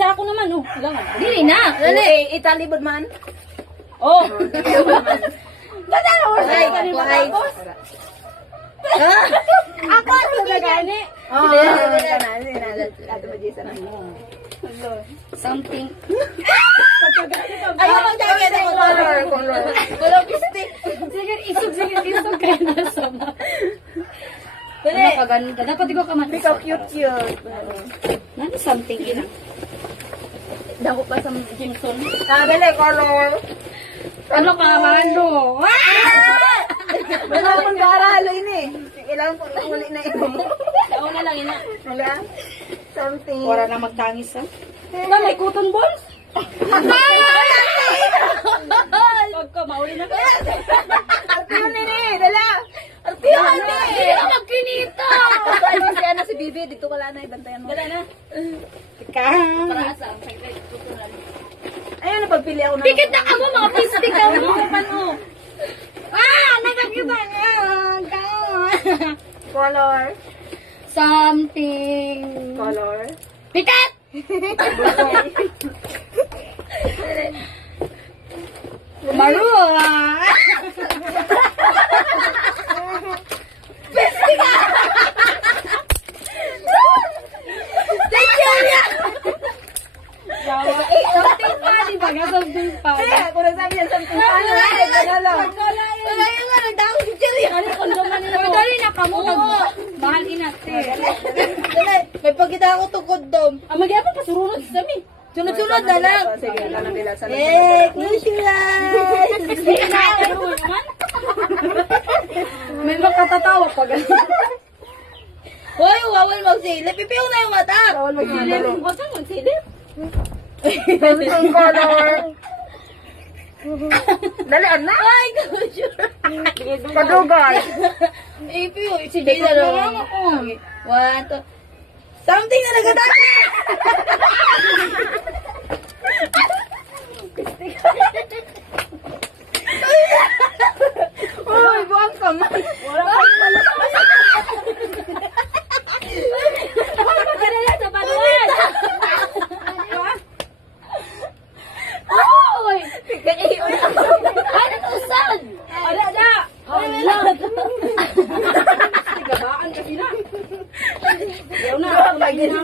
sa ako naman, oh. Wala nga. Dili na. Dali, italibod man. Oh. Ganda na order Ay, ka ni ay. matapos. Ako sa gani. Oh, lato ba Jason? Something. Ayaw mag-jacket ng color. Color pistik. Sige, isog kayo na sama. Dali. Napaganda. Dapat ikaw ka man. Ikaw cute. Nani something ina. Dako pa sa Jameson. Dali, color. Ano ka mando? Wala akong garalo ini. Kailangan ko lang uli na ito. Ako na lang, ina. Wala. Something. Wala na magtangis ha. Na, may cotton balls. Pagka, mauli na ka. Artiyan nini, dala. Artiyan nini. Hindi ka magkinita. Ano si Ana si Bibi, dito ka lang na ibantayan mo. Wala na. Ika. Para asa, tutunan. Ayun, napagpili ako na. Pikit na ka mo, mga pistik ka mo. Ano? Nakakita nga. Color. Something. Color. Pikat! Marua. Something pa, di ba? Something pa. Kung nagsabi yan, something. Ano? Ano? Wala yung nga, nagdako si Jerry. Ano, kondoman nila ko. Dali na ka mo. Mahal inate. Dali, may pagkita ako tukod dom. Ang magyapon pa surunod sa mi. Sunod-sunod na lang. Sige, tanong nila sa close your eyes. May makatatawa pa ganun. Hoy, wawal magsilip. Ipiyaw na yung mata. Wawal Silip, huwag kang magsilip. Something color. Dali, anak. Ay, kadugay. Ipiyaw, sige na lang. One, two. Something na nagadaki. Uy, buwang ka man. Wala pa yung malapos. Magkadala sa panuan. Oy! Ano to, son? Wala na. Wala. Gabaan kasi na. Yaw na. Lagi na.